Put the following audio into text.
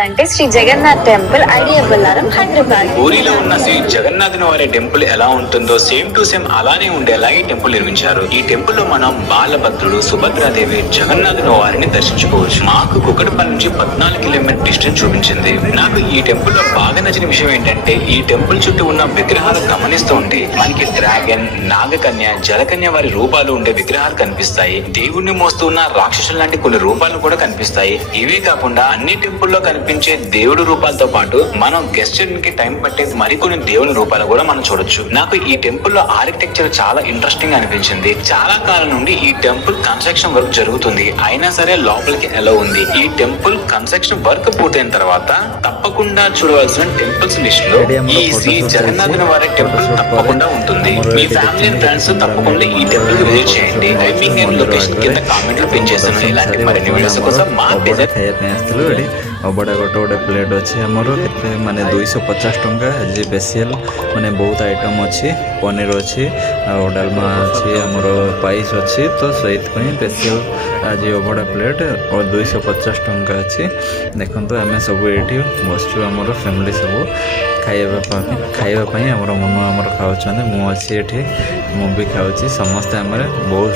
అంటే Shri Jagannadh temple idea Bollaram Hyderabad. పూరిలో ఉన్న శ్రీ జగన్నాథుని వారి టెంపుల్ ఎలా ఉంటుందో సేమ్ టు సేమ్ అలానే ఉండేలా ఈ టెంపుల్ నిర్మించారు. ఈ టెంపుల్ లో మనం బాలభద్రుడు, సుభద్రాదేవి, జగన్నాథుని వారిని దర్శించుకోవచ్చు. మాకు కుకటపల్లి నుంచి 14 కిలోమీటర్ డిస్టెన్స్ చూపించింది. నాకు ఈ టెంపుల్ లో బాగా నచ్చిన విషయం ఏంటంటే ఈ టెంపుల్ చుట్టూ ఉన్న విగ్రహాలు గమనిస్తూ ఉంటే మనకి డ్రాగన్, నాగకన్య, జలకన్య వారి రూపాలు ఉండే విగ్రహాలు కనిపిస్తాయి. దేవుణ్ణి మోస్తూ ఉన్న రాక్షసులు లాంటి కొన్ని రూపాలు కూడా కనిపిస్తాయి. ఇవే కాకుండా అన్ని టెంపుల్లో కనిపించే దేవుడి రూపాలతో పాటు మనం గెస్ట్ కి టైం పట్టే మరికొన్ని దేవుని రూపాలు కూడా మనం చూడొచ్చు. నాకు ఈ టెంపుల్ లో ఆర్కిటెక్చర్ చాలా ఇంట్రెస్టింగ్ అనిపించింది. చాలా కాలం నుండి ఈ టెంపుల్ కన్స్ట్రక్షన్ వర్క్ జరుగుతుంది, అయినా సరే లోపలికి ఎలా ఉంది. ఈ టెంపుల్ కన్స్ట్రక్షన్ వర్క్ పూర్తయిన తర్వాత తప్పకుండా చూడవలసిన టెంపుల్స్ లిస్ట్ లో ఈ శ్రీ జగన్నాథుని వారి టెంపుల్ తప్పకుండా ఉంటుంది. మీ ఫ్యామిలీ అండ్ ఫ్రెండ్స్ తప్పకుండా ఈ టెంపుల్ కి విజిట్ చేయండి. టైమింగ్ అండ్ లొకేషన్ కింద కామెంట్ లో పిన్ చేస్తాను. ఇలాంటి మరిన్ని వీడియోస్ కోసం మా ଅବଡ଼ା ଗୋଟେ ପ୍ଲେଟ୍ ଅଛି ଆମର କେତେ ମାନେ 250 ଟଙ୍କା। ଆଜି ସ୍ପେସିଆଲ୍ ମାନେ ବହୁତ ଆଇଟମ୍ ଅଛି, ପନିର ଅଛି ଆଉ ଡାଲମା ଅଛି, ଆମର ପାଇସ୍ ଅଛି, ତ ସେଇଥିପାଇଁ ସ୍ପେସିଆଲ୍ ଆଜି ଅବଡ଼ା ପ୍ଲେଟ୍ 250 ଟଙ୍କା ଅଛି। ଦେଖନ୍ତୁ ଆମେ ସବୁ ଏଇଠି ବସିଛୁ, ଆମର ଫ୍ୟାମିଲି ସବୁ ଖାଇବା ପାଇଁ ଆମର ମନୁ ଆମର ଖାଉଛନ୍ତି। ମୁଁ ଅଛି ଏଠି, ମୁଁ ବି ଖାଉଛି, ସମସ୍ତେ ଆମର ବହୁତ